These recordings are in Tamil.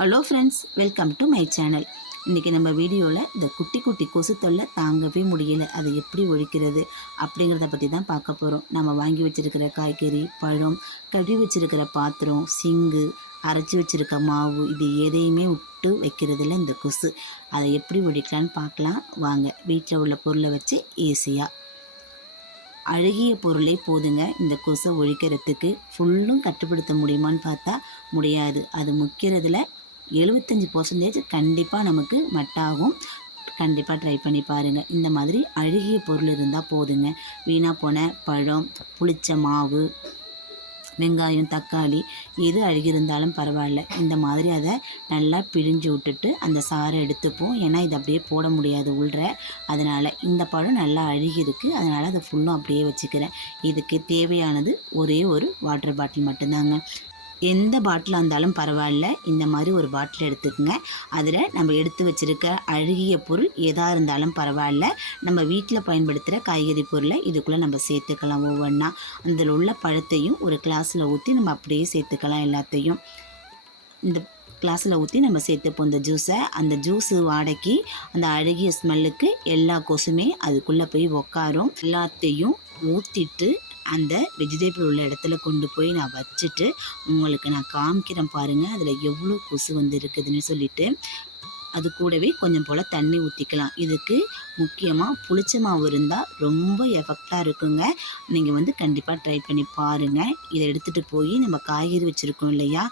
Hello friends, welcome to my channel. இன்றைக்கி நம்ம வீடியோவில் இந்த குட்டி குட்டி கொசு தொல்லை தாங்கவே முடியலை, அதை எப்படி ஒழிக்கிறது அப்படிங்கிறத பற்றி தான் பார்க்க போகிறோம். நம்ம வாங்கி வச்சுருக்கிற காய்கறி, பழம், கழுவி வச்சுருக்கிற பாத்திரம், சிங்கு, அரைச்சி வச்சுருக்க மாவு, இது எதையுமே விட்டு வைக்கிறதில்ல இந்த கொசு. அதை எப்படி ஒழிக்கலான்னு பார்க்கலாம் வாங்க. வீட்டில் உள்ள பொருளை வச்சு ஈஸியாக அழுகிய பொருளே போதுங்க இந்த கொசை ஒழிக்கிறதுக்கு. ஃபுல்லும் கட்டுப்படுத்த முடியுமான்னு பார்த்தா முடியாது. அது முக்கிறதுல 75% கண்டிப்பாக நமக்கு மட்டாகும். கண்டிப்பாக ட்ரை பண்ணி பாருங்கள். இந்த மாதிரி அழுகிய பொருள் இருந்தால் போதுங்க. வீணாக போன பழம், புளிச்ச மாவு, வெங்காயம், தக்காளி எது அழுகியிருந்தாலும் பரவாயில்ல, இந்த மாதிரி அதை நல்லா பிழிஞ்சு விட்டுட்டு அந்த சாறை எடுத்துப்போம். ஏன்னா இது அப்படியே போட முடியாது உள்ற. அதனால் இந்த பழம் நல்லா அழுகிருக்கு, அதனால் அதை ஃபுல்லும் அப்படியே வச்சுக்கிறேன். இதுக்கு தேவையானது ஒரே ஒரு வாட்டர் பாட்டில் மட்டும்தாங்க. எந்த பாட்டிலாக இருந்தாலும் பரவாயில்ல, இந்த மாதிரி ஒரு பாட்டில் எடுத்துக்கோங்க. அதில் நம்ம எடுத்து வச்சுருக்க அழுகிய பொருள் எதாக இருந்தாலும் பரவாயில்ல, நம்ம வீட்டில் பயன்படுத்துகிற காய்கறி பொருளை இதுக்குள்ளே நம்ம சேர்த்துக்கலாம். ஒவ்வொன்றா அதில் உள்ள பழத்தையும் ஒரு கிளாஸில் ஊற்றி நம்ம அப்படியே சேர்த்துக்கலாம். எல்லாத்தையும் இந்த கிளாஸில் ஊற்றி நம்ம சேர்த்துப்போம் இந்த ஜூஸை. அந்த ஜூஸு வாடைக்கு, அந்த அழுகிய ஸ்மெல்லுக்கு எல்லா கொசுமே அதுக்குள்ளே போய் உக்காரும். எல்லாத்தையும் ஊற்றிட்டு அந்த வெஜிடபிள் உள்ள இடத்துல கொண்டு போய் நான் வச்சுட்டு உங்களுக்கு நான் காமிக்கிறேன் பாருங்கள், அதில் எவ்வளோ கொசு வந்து இருக்குதுன்னு சொல்லிட்டு. அது கூடவே கொஞ்சம் போல் தண்ணி ஊற்றிக்கலாம். இதுக்கு முக்கியமாக புளிச்ச மாவு இருந்தால் ரொம்ப எஃபெக்டாக இருக்குங்க. நீங்கள் கண்டிப்பாக ட்ரை பண்ணி பாருங்கள். இதை எடுத்துகிட்டு போய் நம்ம காய்கறி வச்சுருக்கோம் இல்லையா,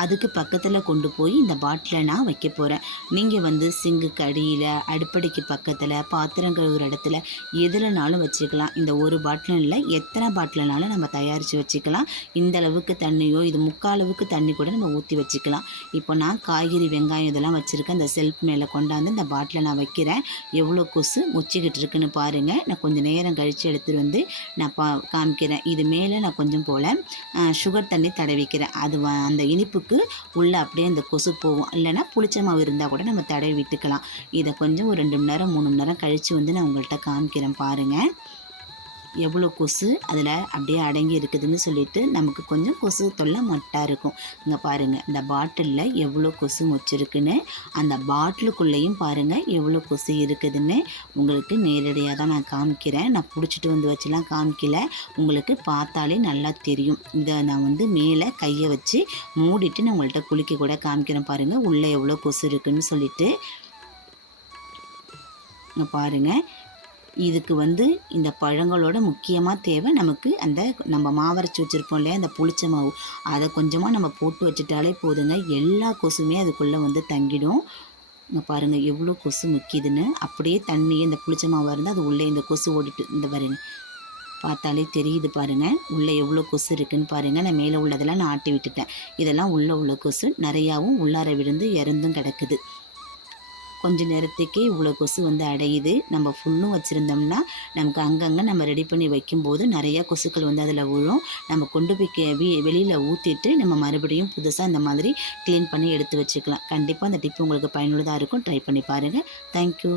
அதுக்கு பக்கத்தில் கொண்டு போய் இந்த பாட்டிலை நான் வைக்க போகிறேன். நீங்கள் சிங்குக்கு அடியில், அடுப்படிக்கு பக்கத்தில், பாத்திரம் கழுவுற இடத்துல எதுலனாலும் வச்சுக்கலாம். இந்த ஒரு பாட்டிலும் இல்லை, எத்தனை பாட்டிலனாலும் நம்ம தயாரித்து வச்சுக்கலாம். இந்த அளவுக்கு தண்ணியோ, இது முக்காலவுக்கு தண்ணி கூட நம்ம ஊற்றி வச்சுக்கலாம். இப்போ நான் காய்கறி, வெங்காயம் இதெல்லாம் வச்சுருக்கேன். இந்த செல்ஃப் மேலே கொண்டாந்து இந்த பாட்டிலை நான் வைக்கிறேன். எவ்வளோ கொசு முச்சிக்கிட்டு இருக்குன்னு பாருங்கள். நான் கொஞ்சம் நேரம் கழித்து எடுத்துகிட்டு வந்து நான் காமிக்கிறேன். இது மேலே நான் கொஞ்சம் போல் சுகர் தண்ணி தடவிக்கிறேன். அது அந்த இனிப்பு உள்ள அப்படியே அந்த கொசு போகும். இல்லைன்னா புளிச்ச மாவு இருந்தால் கூட நம்ம தடவி விட்டுக்கலாம். இதை கொஞ்சம் ஒரு 2 மணி நேரம் 3 மணி நேரம் கழித்து நான் உங்கள்கிட்ட காமிக்கிறேன் பாருங்கள். எவ்வளோ கொசு அதில் அப்படியே அடங்கி இருக்குதுன்னு சொல்லிட்டு நமக்கு கொஞ்சம் கொசு தொல்லை மட்டாக இருக்கும். இங்கே பாருங்கள், இந்த பாட்டிலில் எவ்வளோ கொசு மொச்சிருக்குன்னு, அந்த பாட்டிலுக்குள்ளேயும் பாருங்கள் எவ்வளோ கொசு இருக்குதுன்னு. உங்களுக்கு நேரடியாக தான் நான் காமிக்கிறேன். நான் பிடிச்சிட்டு வந்து வச்சுலாம் காமிக்கல, உங்களுக்கு பார்த்தாலே நல்லா தெரியும். இதை நான் மேலே கையை வச்சு மூடிட்டு நான் உங்கள்கிட்ட குளிக்க கூட காமிக்கிறேன் பாருங்கள், உள்ளே எவ்வளோ கொசு இருக்குதுன்னு சொல்லிட்டு. இங்கே பாருங்கள், இதுக்கு இந்த பழங்களோட முக்கியமாக தேவை நமக்கு அந்த நம்ம மாவரைச்சி வச்சுருப்போம் இல்லையா, அந்த புளிச்ச மாவு, அதை கொஞ்சமாக நம்ம போட்டு வச்சுட்டாலே போதுங்க. எல்லா கொசுமே அதுக்குள்ளே தங்கிடும். இங்கே பாருங்கள் எவ்வளோ கொசு முக்கியதுன்னு. அப்படியே தண்ணி இந்த புளிச்ச மாவாக இருந்தால் அது உள்ளே இந்த கொசு ஓடிட்டு இந்த பாருங்க, பார்த்தாலே தெரியுது பாருங்கள் உள்ளே எவ்வளோ கொசு இருக்குதுன்னு பாருங்கள். நான் மேலே உள்ளதெல்லாம் நான் ஆட்டி விட்டுட்டேன். இதெல்லாம் உள்ள கொசு நிறையாவும் உள்ளார விழுந்து இறந்தும் கிடக்குது. கொஞ்ச நேரத்துக்கே இவ்வளோ கொசு அடையுது. நம்ம ஃபுல்லும் வச்சுருந்தோம்னா நமக்கு அங்கங்கே நம்ம ரெடி பண்ணி வைக்கும்போது நிறையா கொசுக்கள் அதில் விழும். நம்ம கொண்டு போய் வெளியில் ஊற்றிட்டு நம்ம மறுபடியும் புதுசாக இந்த மாதிரி க்ளீன் பண்ணி எடுத்து வச்சுக்கலாம். கண்டிப்பாக அந்த டிப் உங்களுக்கு பயனுள்ளதாக இருக்கும். ட்ரை பண்ணி பாருங்கள். தேங்க்யூ.